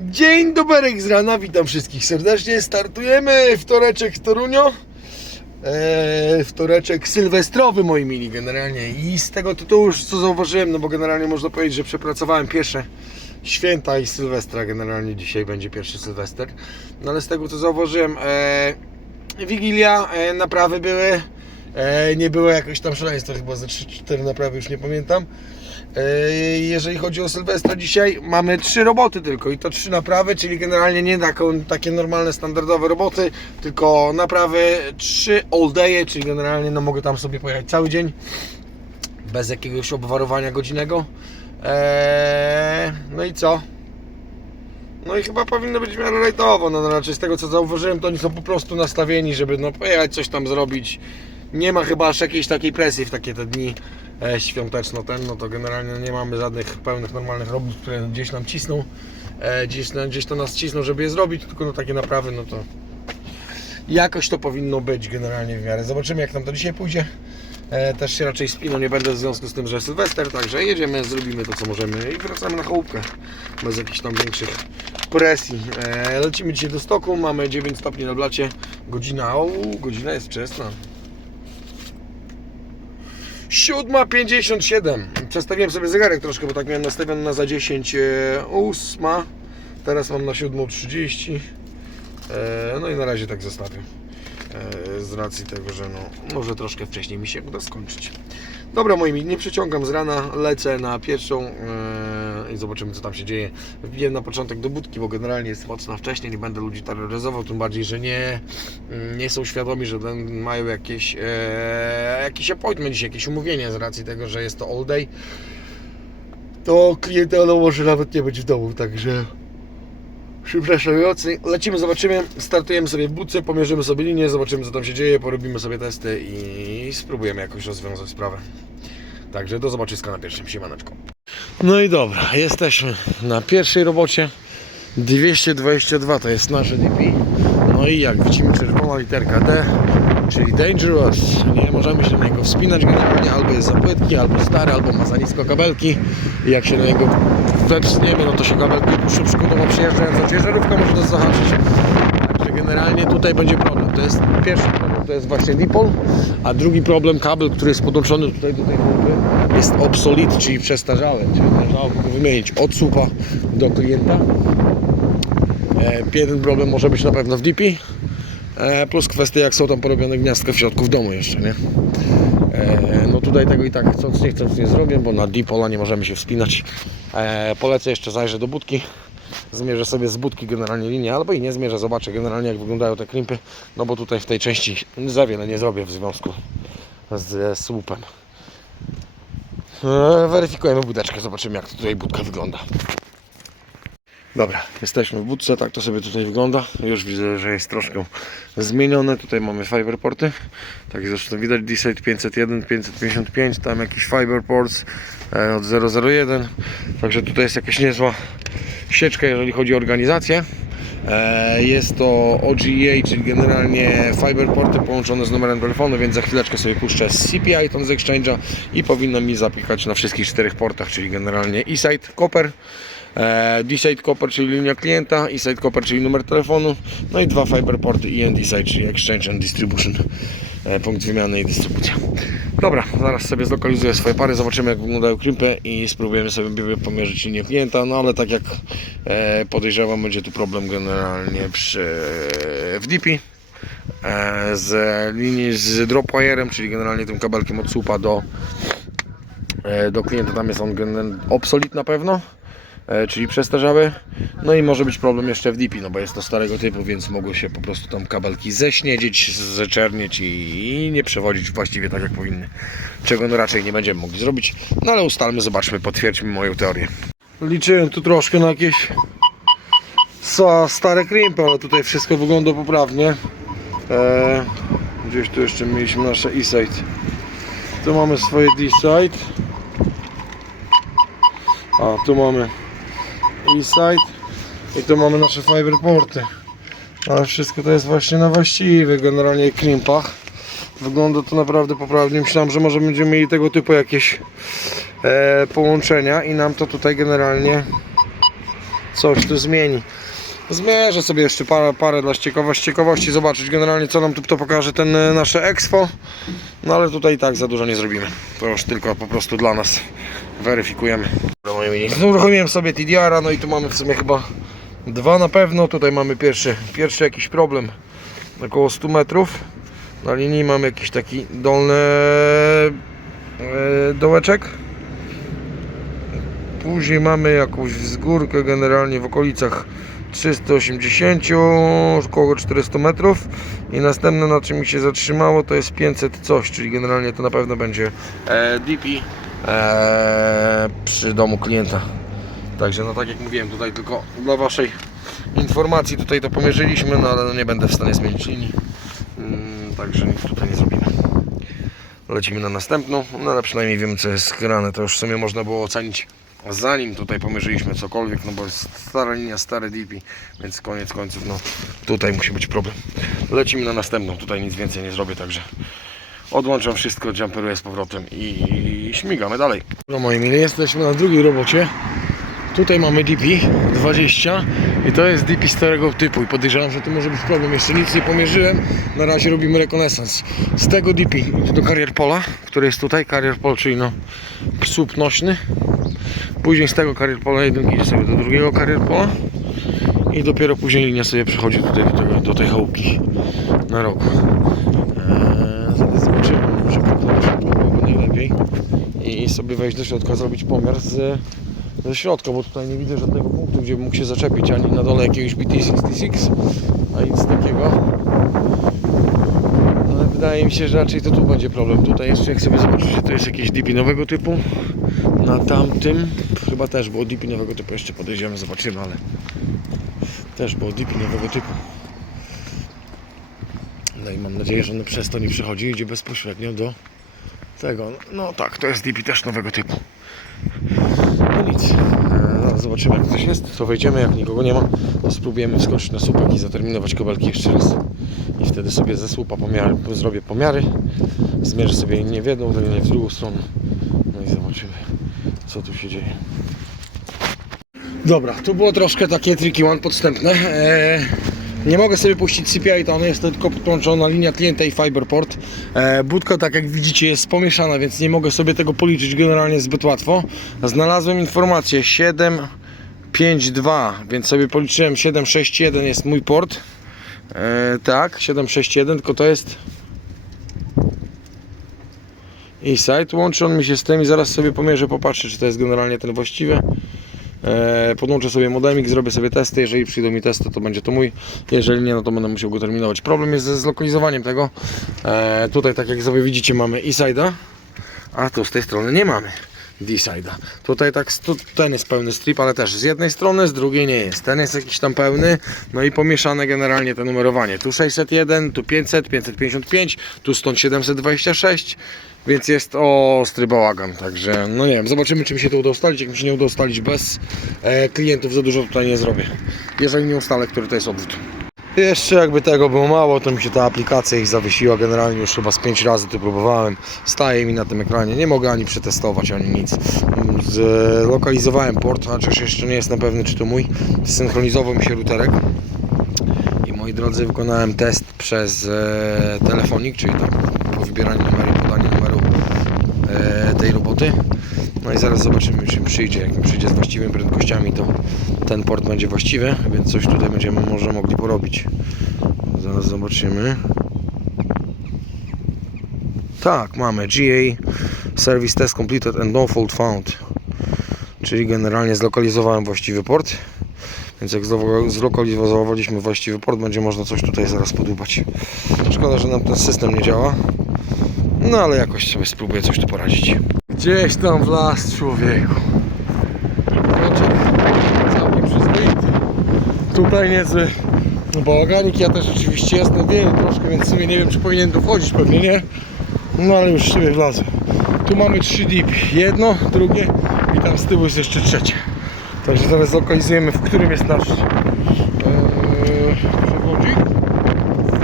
Dzień dobry z rana, witam wszystkich serdecznie. Startujemy wtoreczek Torunio. Eee, wtoreczek sylwestrowy moi mili generalnie i z tego tytułu już co zauważyłem, no bo generalnie można powiedzieć, że przepracowałem pierwsze święta i sylwestra, generalnie dzisiaj będzie pierwszy sylwester, no ale z tego co zauważyłem, eee, Wigilia, e, naprawy były, e, nie było jakoś tam szaleństwa, chyba ze 3-4 naprawy, już nie pamiętam. E, Jeżeli chodzi o Sylwestra dzisiaj, mamy trzy roboty tylko i to trzy naprawy, czyli generalnie nie taką, takie normalne, standardowe roboty, tylko naprawy, trzy all day'e, czyli generalnie no, mogę tam sobie pojechać cały dzień bez jakiegoś obwarowania godzinnego. Eee, no i co? No i chyba powinno być w miarę rajtowo, no, no raczej z tego co zauważyłem, to oni są po prostu nastawieni, żeby no pojechać, coś tam zrobić. Nie ma chyba aż jakiejś takiej presji w takie te dni e, świąteczno ten, no to generalnie nie mamy żadnych pełnych, normalnych robót, które gdzieś nam cisną, e, gdzieś, na- gdzieś to nas cisną, żeby je zrobić, tylko no takie naprawy, no to jakoś to powinno być generalnie w miarę. Zobaczymy jak nam to dzisiaj pójdzie. E, też się raczej spino nie będę w związku z tym, że Sylwester, także jedziemy, zrobimy to co możemy i wracamy na chałupkę bez jakichś tam większych presji. E, lecimy dzisiaj do stoku, mamy 9 stopni na blacie, godzina, o, godzina jest wczesna. 7.57. Przestawiłem sobie zegarek troszkę, bo tak miałem nastawiony na za 10 e, 8. Teraz mam na 7.30. E, No i na razie tak zostawię. E, Z racji tego, że no, może troszkę wcześniej mi się uda skończyć. Dobra moi mili, nie przeciągam z rana, lecę na pierwszą e, i zobaczymy co tam się dzieje. Wbiję na początek do budki, bo generalnie jest mocno wcześnie, nie będę ludzi terroryzował, tym bardziej, że nie, mm, nie są świadomi, że ten, mają jakieś, e, jakiś appointment, jakieś umówienie z racji tego, że jest to all day. To klientela może nawet nie być w domu, także Przepraszam, lecimy, zobaczymy, startujemy sobie w budce, pomierzymy sobie linię, zobaczymy co tam się dzieje, porobimy sobie testy i spróbujemy jakoś rozwiązać sprawę. Także do zobaczyska na pierwszym siemaneczku. No i dobra, jesteśmy na pierwszej robocie. 222 to jest nasze DP. No i jak widzimy czerwona literka D, czyli Dangerous. Nie możemy się na niego wspinać generalnie, albo jest za płytki, albo stary, albo ma za nisko kabelki. I jak się na niego wepsniemy, no to się kabelki dłuższe przykładowo przyjeżdżając ciężarówka może nas zahaczyć. Także generalnie tutaj będzie problem. To jest pierwszy problem, to jest właśnie dipol, a drugi problem kabel, który jest podłączony tutaj do tej grupy jest obsolete, czyli przestarzały, czyli należałoby go wymienić od słupa do klienta. E, Jeden problem może być na pewno w DP, e, plus kwestia jak są tam porobione gniazdka w środku w domu jeszcze, nie? E, No tutaj tego i tak chcąc nie chcąc nie zrobię, bo na dipola nie możemy się wspinać. E, Polecę jeszcze zajrzę do budki. Zmierzę sobie z budki generalnie linię, albo i nie zmierzę, zobaczę generalnie jak wyglądają te klimpy, no bo tutaj w tej części za wiele nie zrobię w związku z słupem. E, Weryfikujemy budeczkę, zobaczymy jak tutaj budka wygląda. Dobra, jesteśmy w budce, tak to sobie tutaj wygląda. Już widzę, że jest troszkę zmienione. Tutaj mamy fiberporty. Tak zresztą widać, D-Side 501, 555, tam jakiś fiberports e, od 001. Także tutaj jest jakaś niezła sieczka, jeżeli chodzi o organizację. E, Jest to OGA, czyli generalnie fiberporty połączone z numerem telefonu, więc za chwileczkę sobie puszczę CPI tą z Exchange'a i powinno mi zapikać na wszystkich czterech portach, czyli generalnie eSide, Copper, e, D-Side Copper, czyli linia klienta, eSide Copper, czyli numer telefonu, no i dwa fiberporty END Side, czyli Exchange and Distribution, e, punkt wymiany i dystrybucja. Dobra, zaraz sobie zlokalizuję swoje pary, zobaczymy jak wyglądają klimpy i spróbujemy sobie pomierzyć linię klienta, no ale tak jak e, podejrzewam będzie tu problem generalnie przy w DP e, z linii z dropwirem, czyli generalnie tym kabelkiem od słupa do e, do klienta, tam jest on obsolit na pewno e, czyli przestarzały. No i może być problem jeszcze w DP, no bo jest to starego typu, więc mogły się po prostu tam kabelki ześniedzieć, zeczernieć i nie przewodzić właściwie tak jak powinny. Czego no raczej nie będziemy mogli zrobić. No ale ustalmy, zobaczmy, potwierdźmy moją teorię. Liczyłem tu troszkę na jakieś stare krimpy, ale tutaj wszystko wygląda poprawnie. E, gdzieś tu jeszcze mieliśmy nasze e-side. Tu mamy swoje D-side. A tu mamy e-side i tu mamy nasze fiberporty. Ale wszystko to jest właśnie na właściwych generalnie krimpach. Wygląda to naprawdę poprawnie. Myślałem, że może będziemy mieli tego typu jakieś e, połączenia i nam to tutaj generalnie coś tu zmieni. Zmierzę sobie jeszcze parę, parę dla ciekawości, ciekawości zobaczyć generalnie co nam tu to pokaże ten e, nasze Expo. No ale tutaj i tak za dużo nie zrobimy. To już tylko po prostu dla nas weryfikujemy. Uruchomiłem sobie TDR-a, no i tu mamy w sumie chyba dwa na pewno. Tutaj mamy pierwszy, pierwszy jakiś problem. Około 100 metrów. Na linii mamy jakiś taki dolny e, dołeczek. Później mamy jakąś wzgórkę generalnie w okolicach 380, około 400 metrów i następne na czym mi się zatrzymało to jest 500 coś, czyli generalnie to na pewno będzie e, DP e, przy domu klienta. Także no tak jak mówiłem tutaj tylko dla Waszej informacji tutaj to pomierzyliśmy, no ale no nie będę w stanie zmienić linii, mm, także nic tutaj nie zrobimy. Lecimy na następną, no ale przynajmniej wiemy co jest grane, to już w sumie można było ocenić zanim tutaj pomierzyliśmy cokolwiek, no bo jest stara linia, stare DP, więc koniec końców, no tutaj musi być problem. Lecimy na następną, tutaj nic więcej nie zrobię, także odłączam wszystko, jumperuję z powrotem i śmigamy dalej. No moi mili, jesteśmy na drugiej robocie. Tutaj mamy DP 20 i to jest DP starego typu i podejrzewam, że tu może być problem. Jeszcze nic nie pomierzyłem, na razie robimy rekonesans. Z tego DP do Carrier Pola, który jest tutaj, Carrier Pol, czyli no słup nośny. Później z tego Carrier Pola jeden idzie sobie do drugiego Carrier Pola i dopiero później linia sobie przechodzi do tej, do, tej- do tej chałupki na rok. Eee, zobaczymy, może byłoby najlepiej i sobie wejść do środka, zrobić pomiar z, ze środka, bo tutaj nie widzę żadnego punktu, gdzie bym mógł się zaczepić, ani na dole jakiegoś BT66, a nic takiego. Wydaje mi się, że raczej to tu będzie problem. Tutaj jeszcze jak sobie zobaczycie, to jest jakieś DP nowego typu. Na tamtym chyba też było DP nowego typu, jeszcze podejdziemy, zobaczymy, ale też było DP nowego typu. No i mam nadzieję, że on przez to nie przechodzi, idzie bezpośrednio do tego. No tak, to jest DP też nowego typu. No nic, zobaczymy jak coś jest, to wejdziemy, jak nikogo nie ma, to spróbujemy wskoczyć na słupek i zaterminować kabelki jeszcze raz. I wtedy sobie ze słupa pomiary, zrobię pomiary, zmierzę sobie nie w jedną, nie w drugą stronę. No i zobaczymy, co tu się dzieje. Dobra, tu było troszkę takie tricky one podstępne. Eee, nie mogę sobie puścić CPI, to jest tylko podłączona linia klienta i Fiberport. Eee, budka, tak jak widzicie, jest pomieszana, więc nie mogę sobie tego policzyć generalnie zbyt łatwo. Znalazłem informację 752, więc sobie policzyłem 761 jest mój port. Eee, tak, 761, tylko to jest e-site. Łączy on mi się z tym i zaraz sobie pomierzę, popatrzę, czy to jest generalnie ten właściwy. E, podłączę sobie modemik, zrobię sobie testy. Jeżeli przyjdą mi testy, to będzie to mój. Jeżeli nie, no to będę musiał go terminować. Problem jest ze zlokalizowaniem tego. E, tutaj, tak jak sobie widzicie, mamy e-side'a, a tu z tej strony nie mamy D-side'a. Tutaj tak, ten jest pełny strip, ale też z jednej strony, z drugiej nie jest. Ten jest jakiś tam pełny, no i pomieszane generalnie to numerowanie. Tu 601, tu 500, 555, tu stąd 726. Więc jest ostry bałagan, także no nie wiem, zobaczymy czy mi się to uda ustalić, jak mi się nie uda ustalić bez e, klientów za dużo tutaj nie zrobię. Jeżeli nie ustalę, który to jest odwód. Jeszcze jakby tego było mało, to mi się ta aplikacja ich zawiesiła, generalnie już chyba z 5 razy to próbowałem, staje mi na tym ekranie, nie mogę ani przetestować, ani nic. Zlokalizowałem port, chociaż jeszcze nie jestem pewny czy to mój, synchronizował mi się routerek. I moi drodzy, wykonałem test przez e, telefonik, czyli tam po wybieraniu numeru, podaniu numeru e, tej roboty. No i zaraz zobaczymy, czy mi przyjdzie. Jak przyjdzie z właściwymi prędkościami, to ten port będzie właściwy, więc coś tutaj będziemy może mogli porobić. Zaraz zobaczymy. Tak, mamy GA Service Test Completed and No Fault Found. Czyli generalnie zlokalizowałem właściwy port. Więc jak zlo- zlokalizowaliśmy właściwy port, będzie można coś tutaj zaraz podłubać. Szkoda, że nam ten system nie działa. No ale jakoś sobie spróbuję coś tu poradzić. Gdzieś tam w las człowieku. Znaczy, całkiem przyzwoity. Tutaj niezły bałaganik. Ja też oczywiście jestem wieję troszkę, więc w sumie nie wiem czy powinien tu wchodzić, pewnie nie. No ale już sobie wlazłem. Tu mamy trzy deep. Jedno, drugie i tam z tyłu jest jeszcze trzecie. Także zaraz zlokalizujemy, w którym jest nasz ee, przewodzik.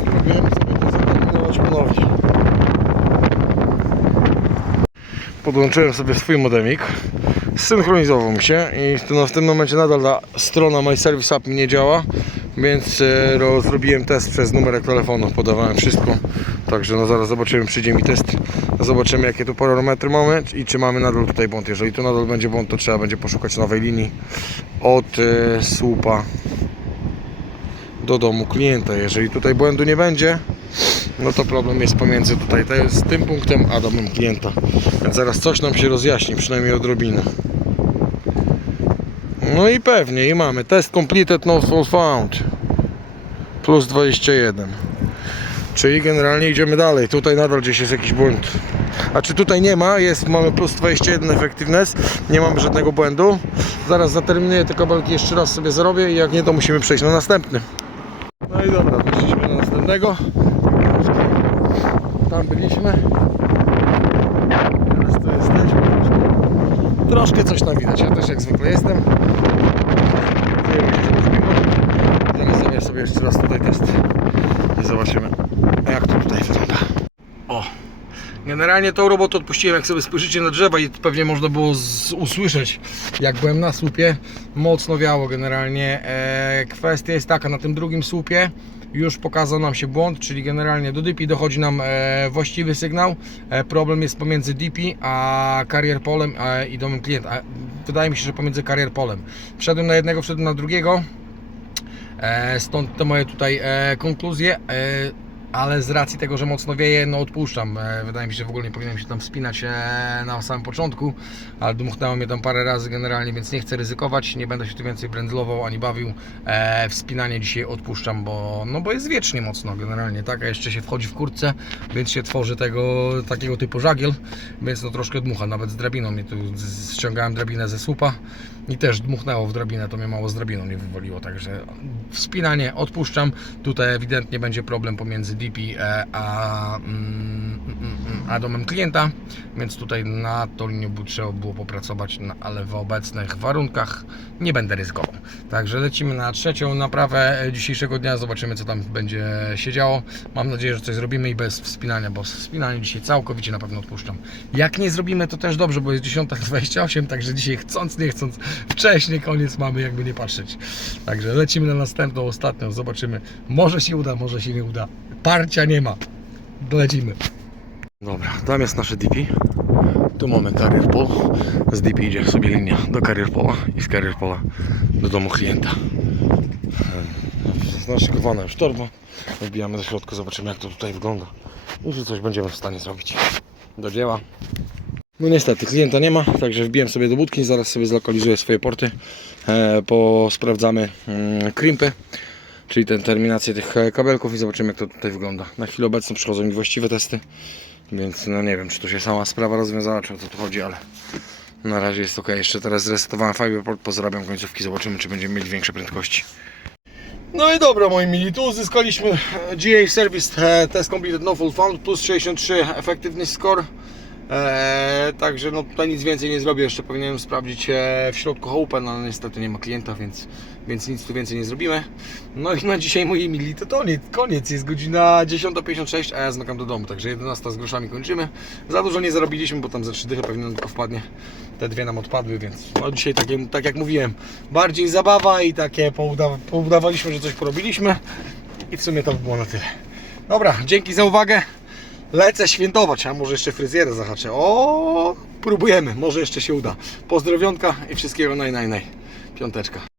Spróbujemy sobie to zakombinować ponownie. Podłączyłem sobie swój modemik Synchronizował mi się i w tym, w tym momencie nadal ta strona My Service App nie działa, więc e, ro- zrobiłem test przez numerek telefonu, podawałem wszystko. Także no zaraz zobaczymy, przyjdzie mi test, zobaczymy jakie tu parametry mamy i czy mamy nadal tutaj błąd. Jeżeli tu nadal będzie błąd, to trzeba będzie poszukać nowej linii od e, słupa do domu klienta. Jeżeli tutaj błędu nie będzie, no to problem jest pomiędzy tutaj to jest tym punktem a domem klienta. Więc zaraz coś nam się rozjaśni, przynajmniej odrobinę. No i pewnie, i mamy test completed, no fault found. Plus 21. Czyli generalnie idziemy dalej. Tutaj nadal gdzieś jest jakiś błąd. A czy tutaj nie ma? Jest, mamy plus 21 effectiveness. Nie mamy żadnego błędu. Zaraz zaterminuję te kabelki jeszcze raz sobie zrobię i jak nie to musimy przejść na następny. No i dobra, doszliśmy do następnego. Tam byliśmy. Teraz tu jesteśmy. Troszkę coś tam widać. Ja też jak zwykle jestem. Zaraz zrobię sobie jeszcze raz tutaj test i zobaczymy jak to tutaj wygląda. O! Generalnie tą robotę odpuściłem, jak sobie spojrzycie na drzewa i pewnie można było usłyszeć, jak byłem na słupie, mocno wiało generalnie. E, kwestia jest taka, na tym drugim słupie już pokazał nam się błąd, czyli generalnie do DP dochodzi nam e, właściwy sygnał. E, problem jest pomiędzy DP a carrier polem e, i domem klienta. Wydaje mi się, że pomiędzy carrier polem. Wszedłem na jednego, wszedłem na drugiego. Stąd te moje tutaj konkluzje. Ale z racji tego, że mocno wieje, no odpuszczam. E, Wydaje mi się, że w ogóle nie powinienem się tam wspinać e, na samym początku, ale dmuchnęło mnie tam parę razy generalnie, więc nie chcę ryzykować, nie będę się tu więcej brędzlował ani bawił. E, wspinanie dzisiaj odpuszczam, bo, no bo jest wiecznie mocno generalnie, tak? A jeszcze się wchodzi w kurtce, więc się tworzy tego takiego typu żagiel, więc no troszkę dmucha, nawet z drabiną mnie tu ściągałem drabinę ze słupa i też dmuchnęło w drabinę, to mnie mało z drabiną nie wywaliło, także wspinanie odpuszczam. Tutaj ewidentnie będzie problem pomiędzy DP e, a, mm, mm, mm, a domem klienta, więc tutaj na to linię trzeba było popracować, no, ale w obecnych warunkach nie będę ryzykował. Także lecimy na trzecią naprawę dzisiejszego dnia, zobaczymy co tam będzie się działo. Mam nadzieję, że coś zrobimy i bez wspinania, bo wspinanie dzisiaj całkowicie na pewno odpuszczam. Jak nie zrobimy, to też dobrze, bo jest 10.28, także dzisiaj chcąc, nie chcąc, wcześniej koniec mamy, jakby nie patrzeć. Także lecimy na następną, ostatnią, zobaczymy. Może się uda, może się nie uda. Parcia nie ma. Lecimy. Dobra, tam jest nasze DP. Tu mamy carrier pole. Z DP idzie sobie linia do carrier pola i z carrier pola do domu klienta. Znaszykowana już torba. Wbijamy do środka, zobaczymy jak to tutaj wygląda. I coś będziemy w stanie zrobić. Do dzieła. No niestety, klienta nie ma, także wbiłem sobie do budki, zaraz sobie zlokalizuję swoje porty. E, posprawdzamy mm, czyli tę terminację tych e, kabelków i zobaczymy jak to tutaj wygląda. Na chwilę obecną przychodzą mi właściwe testy, więc no nie wiem czy tu się sama sprawa rozwiązała, czy o co tu chodzi, ale na razie jest ok. Jeszcze teraz zresetowałem Fiberport, pozrabiam końcówki, zobaczymy czy będziemy mieli większe prędkości. No i dobra moi mili, tu uzyskaliśmy GA Service e, Test Completed No Full Found plus 63 Effectiveness Score. Eee, także no tutaj nic więcej nie zrobię, jeszcze powinienem sprawdzić e, w środku Open, ale niestety nie ma klienta, więc, więc nic tu więcej nie zrobimy. No i na dzisiaj moi mili to koniec, koniec jest godzina 10.56, a ja zmykam do domu, także 11 z groszami kończymy. Za dużo nie zarobiliśmy, bo tam za 3 dychy pewnie tylko wpadnie, te dwie nam odpadły, więc no dzisiaj tak jak mówiłem, bardziej zabawa i takie poudawa, poudawaliśmy, że coś porobiliśmy i w sumie to by było na tyle. Dobra, dzięki za uwagę. Lecę świętować, a może jeszcze fryzjerę zahaczę. O, próbujemy, może jeszcze się uda. Pozdrowionka i wszystkiego naj, naj, naj. Piąteczka.